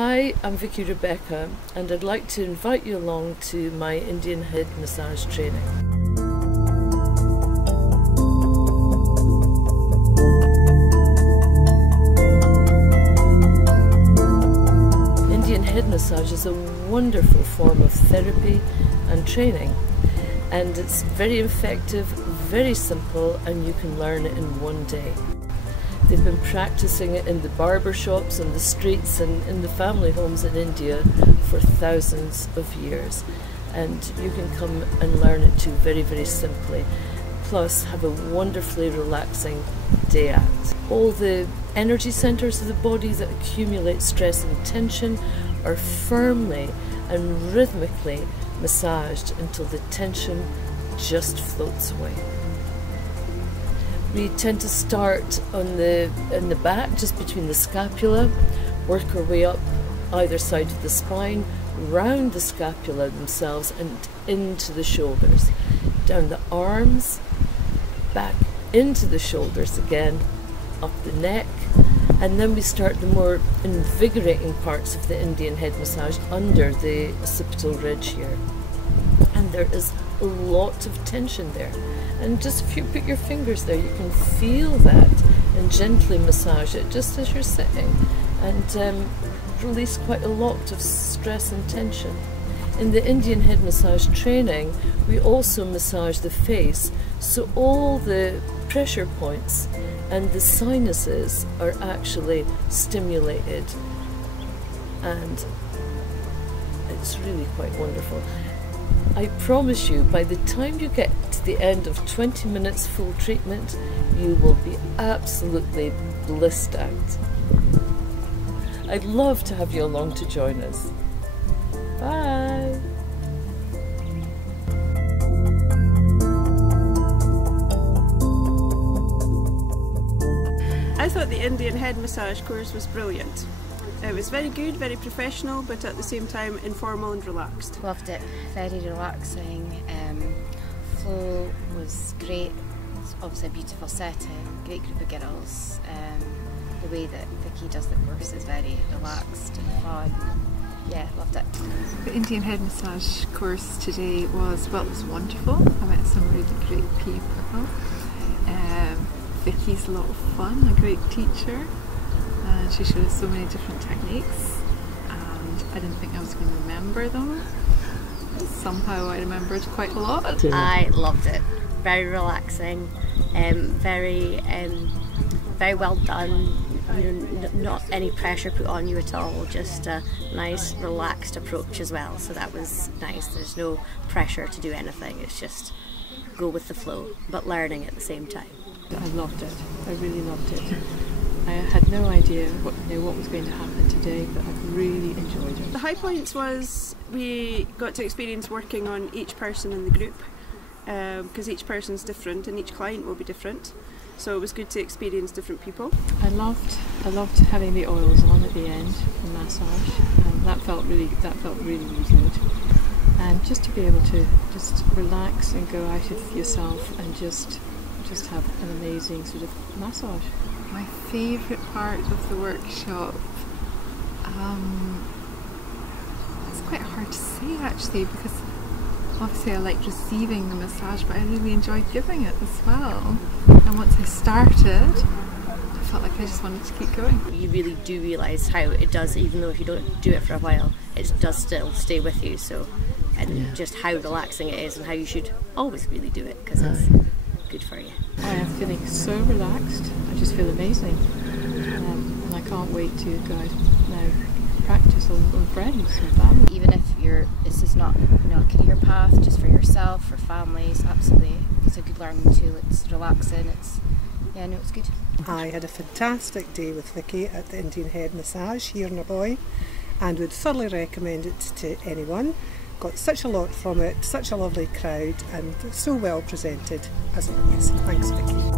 Hi, I'm Vicky Rebecca and I'd like to invite you along to my Indian head massage training. Indian head massage is a wonderful form of therapy and training, and it's very effective, very simple, and you can learn it in one day. They've been practicing it in the barber shops, on the streets and in the family homes in India for thousands of years, and you can come and learn it too very, very simply, plus have a wonderfully relaxing day out. All the energy centres of the body that accumulate stress and tension are firmly and rhythmically massaged until the tension just floats away. We tend to start in the back, just between the scapula, work our way up either side of the spine, round the scapula themselves and into the shoulders, down the arms, back into the shoulders again, up the neck, and then we start the more invigorating parts of the Indian head massage under the occipital ridge here. And there is a lot of tension there, and just if you put your fingers there you can feel that and gently massage it just as you're sitting, and release quite a lot of stress and tension. In the Indian head massage training we also massage the face, so all the pressure points and the sinuses are actually stimulated, and it's really quite wonderful. I promise you, by the time you get to the end of 20 minutes full treatment, you will be absolutely blissed out. I'd love to have you along to join us. Bye! I thought the Indian head massage course was brilliant. It was very good, very professional, but at the same time informal and relaxed. Loved it, very relaxing. Flow was great. It's obviously a beautiful setting, great group of girls. The way that Vicky does the course is very relaxed and fun. Yeah, loved it. The Indian head massage course today was wonderful. I met some really great people. Vicky's a lot of fun, a great teacher. And she showed us so many different techniques, and I didn't think I was going to remember them. Somehow I remembered quite a lot. I loved it. Very relaxing, very well done. You know, not any pressure put on you at all. Just a nice, relaxed approach as well. So that was nice. There's no pressure to do anything. It's just go with the flow, but learning at the same time. I loved it. I really loved it. I had no idea what was going to happen today, but I really enjoyed it. The high points was we got to experience working on each person in the group, because each person's different and each client will be different. So it was good to experience different people. I loved having the oils on at the end, the massage. That felt really good. And just to be able to just relax and go out of yourself and just have an amazing sort of massage. My favourite part of the workshop, it's quite hard to say actually, because obviously I liked receiving the massage, but I really enjoyed giving it as well. And once I started, I felt like I just wanted to keep going. You really do realise how it does, even though if you don't do it for a while, it does still stay with you. So, and just how relaxing it is and how you should always really do it, because it's good for you. I am feeling so relaxed. I just feel amazing, and I can't wait to go out now, practice on friends and family. Even if this is not a career path, just for yourself, for families, absolutely, it's a good learning tool. It's relaxing. It's good. I had a fantastic day with Vicky at the Indian head massage here in Aboy, and would thoroughly recommend it to anyone. Got such a lot from it, such a lovely crowd, and so well presented as always. Thanks, Vicky.